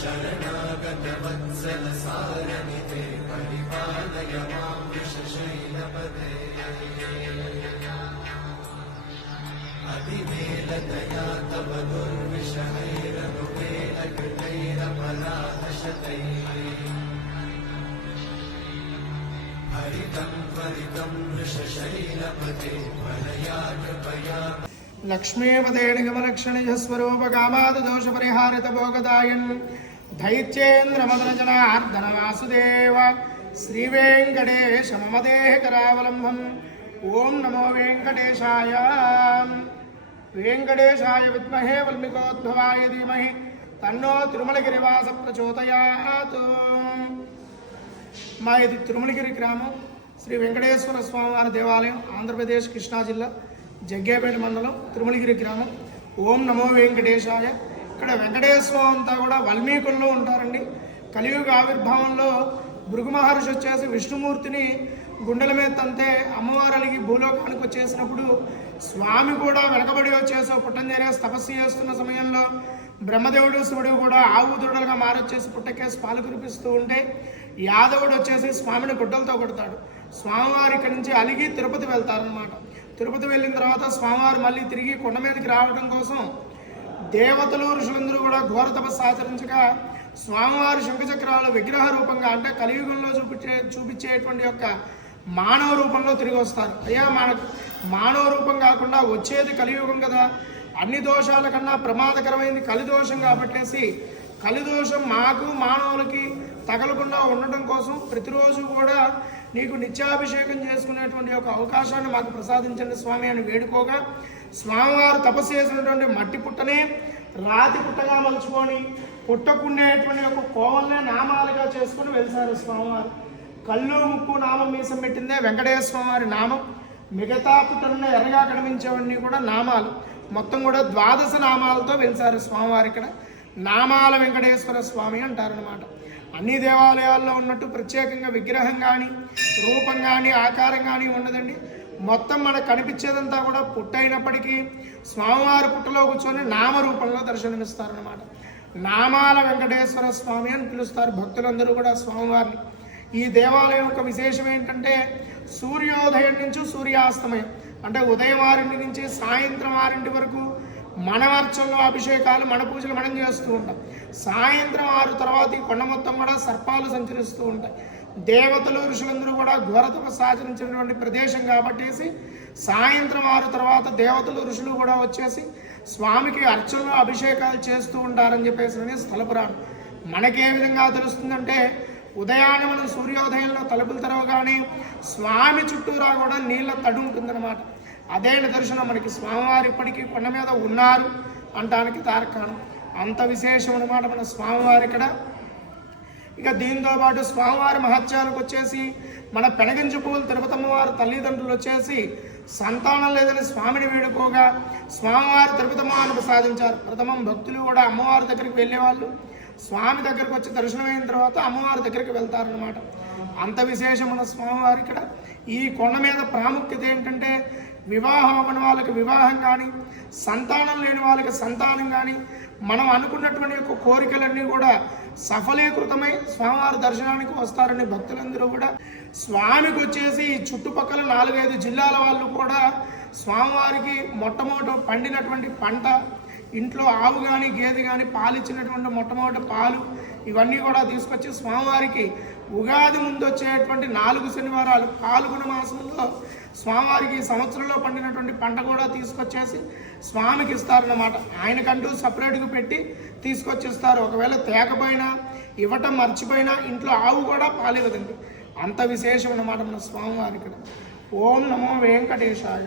शरणागतवत्सल सारनिते परिपालय मां वृषशैलपदे अतिवेलतया तव दुर्विषहैरनुवेलकृतैरपराधशतैः हरितं त्वरितं वृषशैलपते वलया कृपया लक्ष्मीपदेणिगमलक्षणिज स्वरूपकामादोषपरिहारित भोगदायन् दैत्येन्द्रमदनजनार्दन वासुदेव श्रीवेङ्कटेश मम देहकरावलम्बम् ओं नमो वेङ्कटेशाय वेङ्कटेशाय विद्महे वल्मीकोद्भवाय धीमहि तन्नो तिरुमलगिरिवास प्रचोदयात्। మా ఇది తిరుమలగిరి గ్రామం శ్రీ వెంకటేశ్వర స్వామివారి దేవాలయం ఆంధ్రప్రదేశ్ కృష్ణా జిల్లా జగ్గేపేట మండలం తిరుమలగిరి గ్రామం. ఓం నమో వెంకటేశాయ. ఇక్కడ వెంకటేశ్వర అంతా కూడా వాల్మీకుల్లో ఉంటారండి. కలియుగ ఆవిర్భావంలో భృగు మహర్షి వచ్చేసి విష్ణుమూర్తిని గుండెల మీద తంతే అమ్మవారు అలిగి భూలోకానికి వచ్చేసినప్పుడు స్వామి కూడా వెనకబడి వచ్చేసి పుట్టంజేరేసి తపస్సు చేస్తున్న సమయంలో బ్రహ్మదేవుడు శివుడు కూడా ఆవు దూడలుగా మారొచ్చేసి పుట్టకేసి పాలు కురిపిస్తూ ఉంటే యాదవుడు వచ్చేసి స్వామిని గుడ్డలతో కొడతాడు. స్వామివారి ఇక్కడి నుంచి అలిగి తిరుపతి వెళ్తారనమాట. తిరుపతి వెళ్ళిన తర్వాత స్వామివారు మళ్ళీ తిరిగి కొండ మీదకి రావడం కోసం దేవతలు ఋషులందరూ కూడా ఘోర తపస్సు ఆచరించగా స్వామివారి శంఖచక్రాలు విగ్రహ రూపంగా అంటే కలియుగంలో చూపించేటువంటి యొక్క మానవ రూపంలో తిరిగి వస్తారు. అయ్యా మానవ రూపం కాకుండా వచ్చేది కలియుగం కదా, అన్ని దోషాల కన్నా ప్రమాదకరమైనది కలిదోషం కాబట్టేసి కలిదోషం మాకు మానవులకి తగలకుండా ఉండటం కోసం ప్రతిరోజు కూడా నీకు నిత్యాభిషేకం చేసుకునేటువంటి ఒక అవకాశాన్ని మాకు ప్రసాదించండి స్వామి అని వేడుకోగా స్వామివారు తపస్సు చేసినటువంటి మట్టి పుట్టనే రాతి పుట్టగా మలుచుకొని పుట్టకుండేటువంటి ఒక కోవల్నే నామాలుగా చేసుకుని వెలిసారు స్వామివారు. కళ్ళు ముక్కు నామం మీసం పెట్టిందే వెంకటేశ్వర స్వామివారి నామం. మిగతా పుట్టలను ఎర్రగా కనిపించేవన్నీ కూడా నామాలు. మొత్తం కూడా 12 నామాలతో వెలిసారు స్వామివారు. ఇక్కడ నామాల వెంకటేశ్వర స్వామి అంటారనమాట. అన్ని దేవాలయాల్లో ఉన్నట్టు ప్రత్యేకంగా విగ్రహం కానీ రూపం కానీ ఆకారం కానీ ఉండదండి. మొత్తం మనకు కనిపించేదంతా కూడా పుట్ట అయినప్పటికీ స్వామివారి పుట్టలో కూర్చొని నామరూపంలో దర్శనమిస్తారనమాట. నామాల వెంకటేశ్వర స్వామి అని పిలుస్తారు భక్తులందరూ కూడా స్వామివారిని. ఈ దేవాలయం యొక్క విశేషం ఏంటంటే సూర్యోదయం నుంచి సూర్యాస్తమయం అంటే ఉదయం 6 నుంచి సాయంత్రం 6 వరకు మన అర్చనలో అభిషేకాలు మన పూజలు మనం చేస్తూ ఉంటాం. సాయంత్రం 6 తర్వాత ఈ కొండ మొత్తం కూడా సర్పాలు సంచరిస్తూ ఉంటాయి. దేవతలు ఋషులందరూ కూడా ఘోర తపస్సు ఆచరించినటువంటి ప్రదేశం కాబట్టేసి సాయంత్రం 6 తర్వాత దేవతలు ఋషులు కూడా వచ్చేసి స్వామికి అర్చనలో అభిషేకాలు చేస్తూ ఉంటారని చెప్పేసి స్థల పురాణం. మనకే విధంగా తెలుస్తుందంటే ఉదయాన్నే మనం సూర్యోదయంలో తలుపులు తెరవగానే స్వామి చుట్టూరా కూడా నీళ్ళ తడి ఉంటుందన్నమాట. అదే నిదర్శనం మనకి స్వామివారు ఇప్పటికీ కొండ మీద ఉన్నారు అంటానికి తార్కాణం. అంత విశేషం అనమాట మన స్వామివారి ఇక్కడ. ఇక దీంతో పాటు స్వామివారి మహత్యాలకు వచ్చేసి మన పెనగించి పువ్వులు తిరుపతమ్మవారి తల్లిదండ్రులు వచ్చేసి సంతానం లేదని స్వామిని వేడుకోగా స్వామివారు తిరుపతమ్మవారిని ప్రసాదించారు. ప్రథమం భక్తులు కూడా అమ్మవారి దగ్గరికి వెళ్ళేవాళ్ళు స్వామి దగ్గరకు వచ్చి దర్శనమైన తర్వాత అమ్మవారి దగ్గరికి వెళ్తారనమాట. అంత విశేషం మన స్వామివారి ఇక్కడ. ఈ కొండ మీద ప్రాముఖ్యత ఏంటంటే వివాహం అవ్వని వాళ్ళకి వివాహం కానీ సంతానం లేని వాళ్ళకి సంతానం కానీ మనం అనుకున్నటువంటి యొక్క కోరికలన్నీ కూడా సఫలీకృతమై స్వామివారి దర్శనానికి వస్తారని భక్తులందరూ కూడా స్వామికి వచ్చేసి ఈ చుట్టుపక్కల 4-5 జిల్లాల వాళ్ళు కూడా స్వామివారికి మొట్టమొదట పండినటువంటి పంట ఇంట్లో ఆవు కానీ గేదె కానీ పాలిచ్చినటువంటి మొట్టమొదటి పాలు ఇవన్నీ కూడా తీసుకొచ్చి స్వామివారికి ఉగాది ముందు వచ్చేటువంటి 4 శనివారాలు పాల్గొన మాసంలో స్వామివారికి సంవత్సరంలో పండినటువంటి పంట కూడా తీసుకొచ్చేసి స్వామికి ఇస్తారన్నమాట. ఆయనకంటూ సపరేట్గా పెట్టి తీసుకొచ్చిస్తారు. ఒకవేళ తేకపోయినా ఇవ్వటం మర్చిపోయినా ఇంట్లో ఆవు కూడా పాలివ్వదండి. అంత విశేషం అన్నమాట మన స్వామివారి ఇక్కడ. ఓం నమో వెంకటేశాయ.